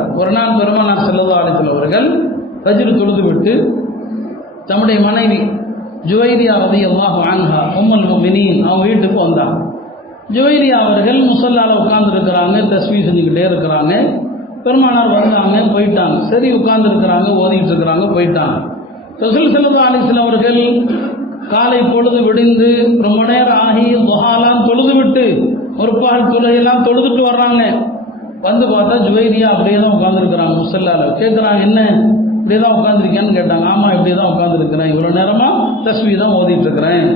ஒரு நாள் பெருமானார் செல்லதா அலித்தல் அவர்கள் ரஜில் தொழுதுவிட்டு தம்முடைய மனைவி ஜுவைரியா ரதி அல்லாஹ் ஆன்ஹா உம்மல் முமினின் அவங்க வீட்டுக்கு வந்தாங்க. ஜுவைரியா அவர்கள் முசல்லால உட்கார்ந்துருக்கிறாங்க தஸ்மி செஞ்சுக்கிட்டே இருக்கிறாங்க. பெருமானார் வந்தாங்க போயிட்டாங்க. சரி உட்கார்ந்துருக்கிறாங்க ஓதிட்டு இருக்கிறாங்க போயிட்டாங்க. ரசூல் செல்லதா அலிஸ்லாம் அவர்கள் காலை பொழுது விடிந்து ரொம்ப நேரம் ஆகி துஹாலாம் தொழுது விட்டு ஒரு பால் தொழுகையெல்லாம் தொழுதுட்டு வர்றாங்க. வந்து பார்த்தா ஜுவைரியா அப்படியே தான் உட்காந்துருக்குறாங்க முசல்லால. கேட்குறாங்க என்ன? இப்படியே தான் உட்காந்துருக்கேன்னு கேட்டாங்க. ஆமாம் இப்படி தான் உட்காந்துருக்குறேன் இவ்வளோ நேரமாக தஸ்வி தான் ஓதிட்டுருக்குறேன்.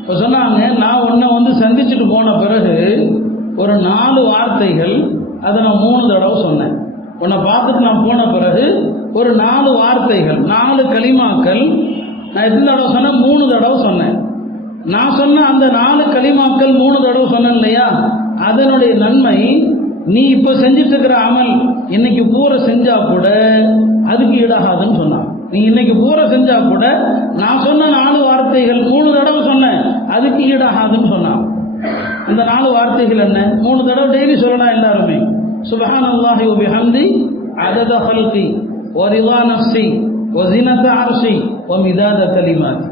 இப்போ சொன்னாங்க நான் உன்னை வந்து சந்திச்சுட்டு போன பிறகு ஒரு நாலு வார்த்தைகள் அதை நான் மூணு தடவை சொன்னேன். உன்னை பார்த்துட்டு நான் போன பிறகு ஒரு நாலு வார்த்தைகள் நாலு களிமாக்கள் நான் எத்தனை தடவை சொன்னேன்? மூணு தடவை சொன்னேன். நான் சொன்ன அந்த நாலு களிமாக்கள் மூணு தடவை சொன்னேன் இல்லையா? அதனுடைய நன்மை நீ இப்போ செஞ்சுட்டு இருக்கிற அமல் இன்னைக்கு பூரை செஞ்சா கூட அதுக்கு ஈடாகாதுன்னு சொன்னான். நீ இன்னைக்கு பூரை செஞ்சா கூட நான் சொன்ன நாலு வார்த்தைகள் மூணு தடவை சொன்னேன் அதுக்கு ஈடாகாதுன்னு சொன்னான். இந்த நாலு வார்த்தைகள் என்ன? மூணு தடவை டெய்லி சொல்லலாம் எல்லாருமே. சுபஹான் அல்லாஹி பிஹம்தி அதத ஹல்கி ஒரிவா நஃப்சி ஒசினத அரசி ஒ மிதாத கலிமாதி.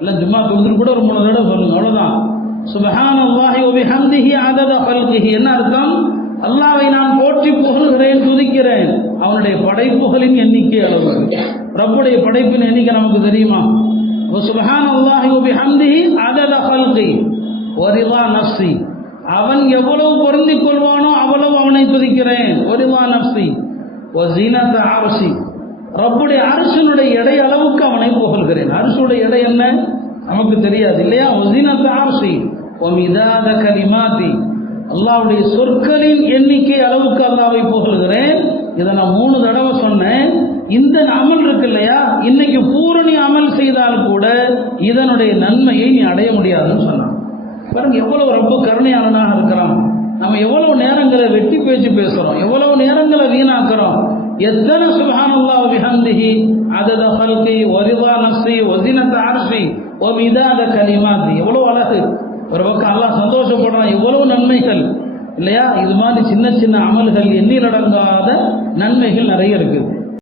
இல்லை ஜும்மா கொடுத்துட்டு கூட ஒரு மூணு தடவை சொல்லுங்க. அவ்வளோதான் சுபஹான் அல்லாஹி பிஹம்திஹி அதத ஹல்கிஹி. என்ன அர்த்தம்? அல்லாவை நான் போற்றி புகழ்கிறேன் துதிக்கிறேன். அவனுடைய படைப்புகளின் எண்ணிக்கை அளவு. ரப்புடைய படைப்பின் எண்ணிக்கை நமக்கு தெரியுமா? சுபஹான் அல்லாஹி பிஹம்திஹி அதத ஹல்கி ஒரிவா நஃப்சி அவன் எவ்வளவு பொருந்தி கொள்வானோ அவ்வளவு அவனை துதிக்கிறேன். ஒரிவா நஃப்சி ஒ ஜீனத ஆர்சி ரப்புடைய அரசனுடைய எடை அளவுக்கு அவனை புகழ்கிறேன். அரசுடைய எடை என்ன? நமக்கு தெரியாது இல்லையா? அரசி ஆர்சி மிதாத கலிமாதி அல்லாவுடைய சொற்களின் எண்ணிக்கை அளவுக்கு அல்லாவை புகழ்கிறேன் இதை நான் மூணு தடவை சொன்னேன். இந்த அமல் இருக்கு இல்லையா? இன்னைக்கு பூரணி அமல் செய்தால் கூட இதனுடைய நன்மையை நீ அடைய முடியாதுன்னு சொன்னான். பாருங்க எவ்வளவு ரொம்ப கருணையாளனாக இருக்கிறான். நம்ம எவ்வளவு நேரங்களை வெட்டி பேச்சு பேசுறோம். எவ்வளவு நேரங்களை வீணாக்குறோம். எத்தனை சுபஹானல்லா விஹந்திஹி அதத ஹல்கி ஒரிவா நஸ்ரி ஒசினத் அர்ஷி ஓ மிதாத கலிமாத்தி எவ்வளவு அழகு. ஒரு பக்கம் எல்லாம் சந்தோஷப்படுறான் எவ்வளவு நன்மைகள். இல்லையா? இது மாதிரி சின்ன சின்ன அமல்கள் எண்ணிலடங்காத நன்மைகள் நிறைய இருக்குது.